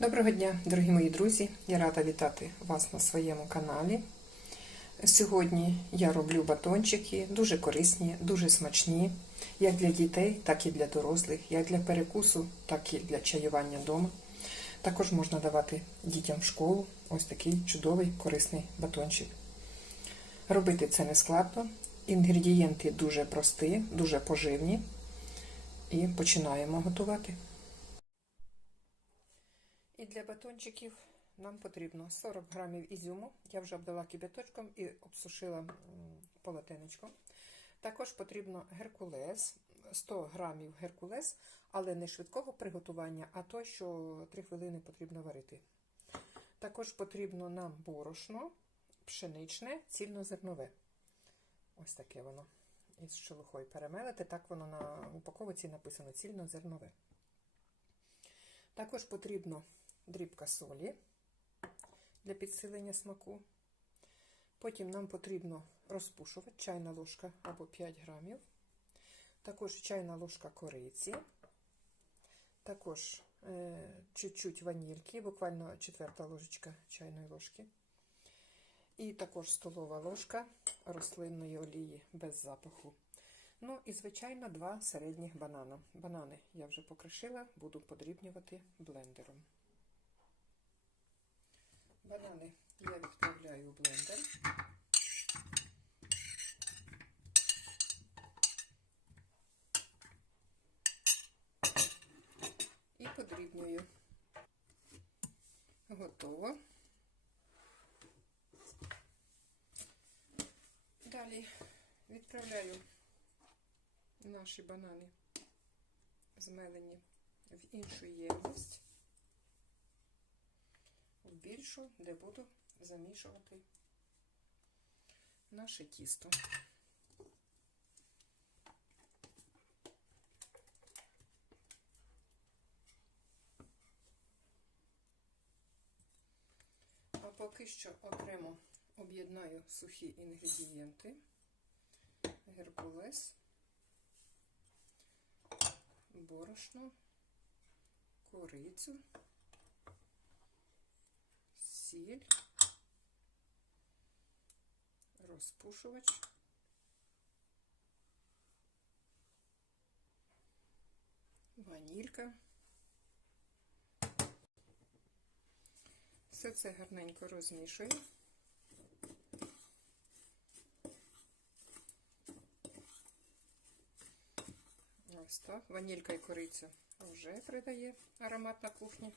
Доброго дня, дорогі мої друзі! Я рада вітати вас на своєму каналі. Сьогодні я роблю батончики, дуже корисні, дуже смачні, як для дітей, так і для дорослих, як для перекусу, так і для чаювання вдома. Також можна давати дітям в школу ось такий чудовий корисний батончик. Робити це не складно. Інгредієнти дуже прості, дуже поживні. І починаємо готувати. І для батончиків нам потрібно 40 грамів ізюму. Я вже обдала кипяточком і обсушила полотенечком. Також потрібно геркулес, 100 грамів геркулес, але не швидкого приготування, а то, що 3 хвилини потрібно варити. Також потрібно нам борошно, пшеничне, цільнозернове. Ось таке воно. Із шелухою перемелити. Так воно на упаковці написано цільнозернове. Також потрібно дрібка солі для підсилення смаку. Потім нам потрібно розпушувати чайна ложка або 5 грамів. Також чайна ложка кориці. Також е, чуть-чуть ванільки, буквально четверта ложечка чайної ложки. І також столова ложка рослинної олії без запаху. Ну і, звичайно, два середніх банана. Банани я вже покришила, буду подрібнювати блендером. Банани я відправляю в блендер. І подрібнюю. Готово. Далі відправляю наші банани змелені в іншу ємність, більшу, де буду замішувати наше тісто. А поки що окремо об'єднаю сухі інгредієнти, геркулес борошно, корицю, сіль, розпушувач, ванілька. Все це гарненько розмішую. Ось так. Ванілька і кориця вже придає аромат на кухні.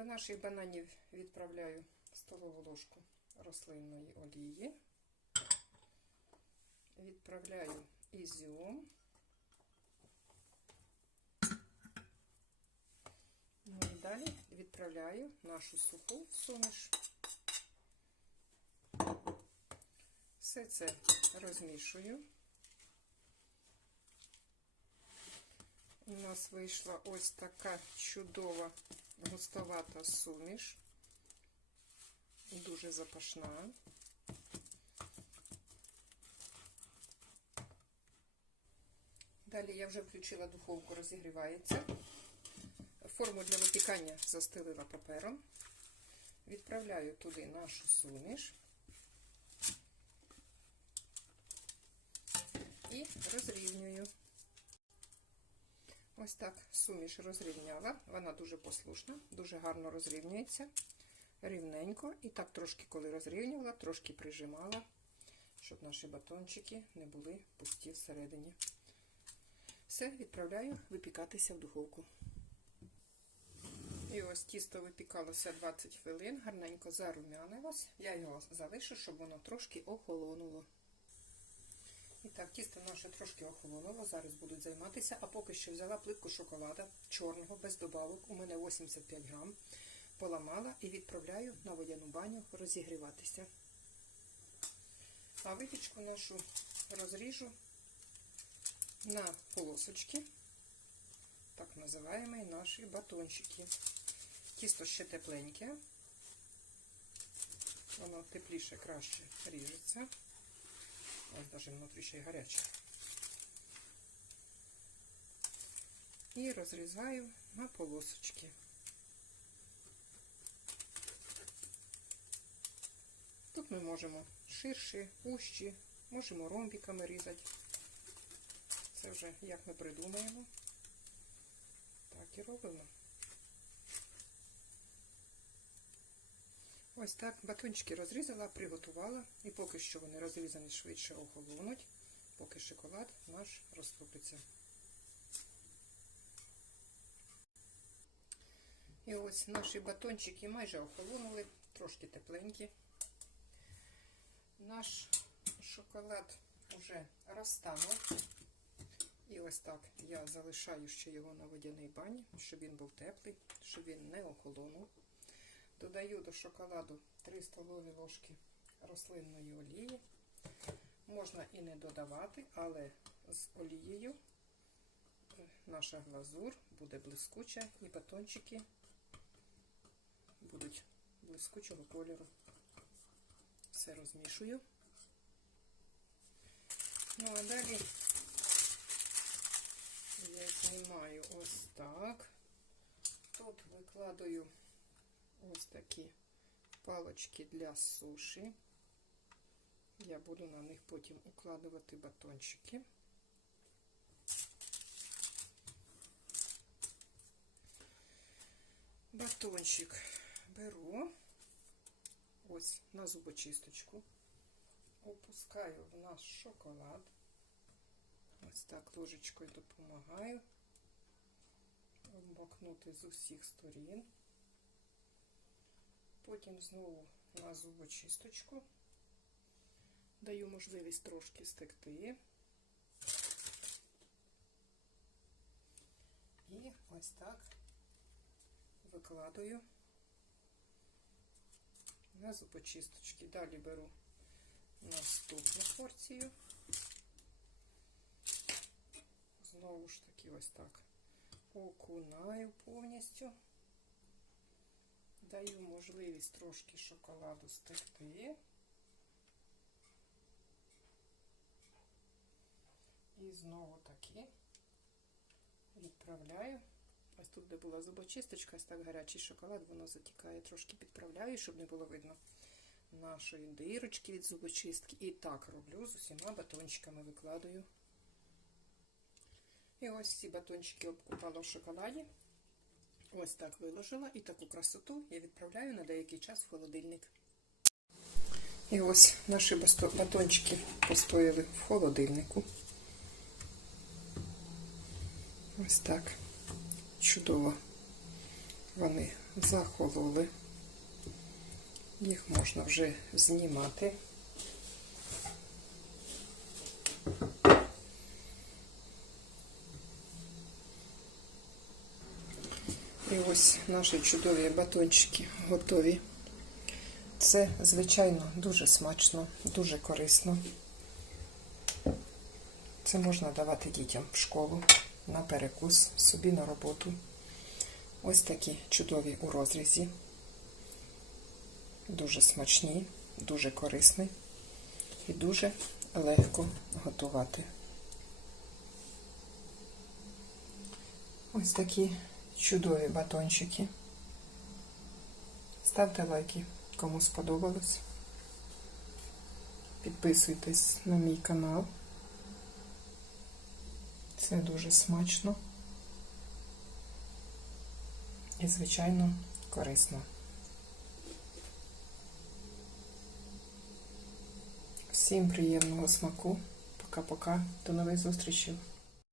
До наших бананів відправляю столову ложку рослинної олії. Відправляю ізюм. Ну і далі відправляю нашу суху суміш. Все це розмішую. У нас вийшла ось така чудова густовата суміш, дуже запашна. Далі я вже включила духовку, розігрівається. Форму для випікання застелила папером. Відправляю туди нашу суміш. і розрівнюю. Ось так суміш розрівняла. Вона дуже послушна, дуже гарно розрівнюється, рівненько. І так трошки, коли розрівнювала, трошки прижимала, щоб наші батончики не були пусті всередині. Все, відправляю випікатися в духовку. І ось тісто випікалося 20 хвилин, гарненько зарум'янилось. Я його залишу, щоб воно трошки охолонуло. І так, тісто наше трошки охолонуло, зараз будуть займатися, а поки що взяла плитку шоколада чорного, без добавок, у мене 85 грам, поламала і відправляю на водяну баню розігріватися. А випічку нашу розріжу на полосочки, так називаємо наші батончики. Тісто ще тепленьке, воно тепліше, краще ріжеться. Ось навіть внутрі ще й гаряче. і розрізаю на полосочки. Тут ми можемо ширші, ущі, можемо ромбиками різати. Це вже як ми придумаємо, так і робимо. Ось так батончики розрізала, приготувала, і поки що вони розрізані швидше охолонуть, поки шоколад наш розтопиться. І ось наші батончики майже охолонули, трошки тепленькі. Наш шоколад вже розтанув. І ось так я залишаю ще його на водяній бані, щоб він був теплий, щоб він не охолонув. Додаю до шоколаду 3 столові ложки рослинної олії. Можна і не додавати, але з олією наша глазур буде блискуча і батончики будуть блискучого кольору. Все розмішую. Ну, а далі я знімаю ось так. Тут викладаю ось такі палочки для суші. Я буду на них потім укладувати батончики. Батончик беру ось на зубочисточку, опускаю в наш шоколад. Ось так ложечкою допомагаю обмакнути з усіх сторін. Потім знову на зубочисточку. Даю можливість трошки стекти. І ось так викладаю на зубочисточки. Далі беру наступну порцію. Знову ж таки ось так окунаю повністю. Даю можливість трошки шоколаду стекти. І знову таки відправляю. Ось тут, де була зубочисточка, ось так гарячий шоколад, воно затікає, трошки підправляю, щоб не було видно нашої дирочки від зубочистки. І так роблю з усіма батончиками викладаю. І ось ці батончики обкупала в шоколаді. Ось так виложила. І таку красоту я відправляю на деякий час в холодильник. І ось наші батончики постояли в холодильнику. Ось так. Чудово. Вони захололи. Їх можна вже знімати. Ось наші чудові батончики готові. Це, звичайно, дуже смачно, дуже корисно. Це можна давати дітям в школу, на перекус, собі на роботу. Ось такі чудові у розрізі. Дуже смачні, дуже корисні і дуже легко готувати. Ось такі чудові батончики. Ставте лайки, кому сподобалось. Підписуйтесь на мій канал. Це дуже смачно і, звичайно, корисно. Всім приємного смаку. Пока-пока. До нових зустрічей.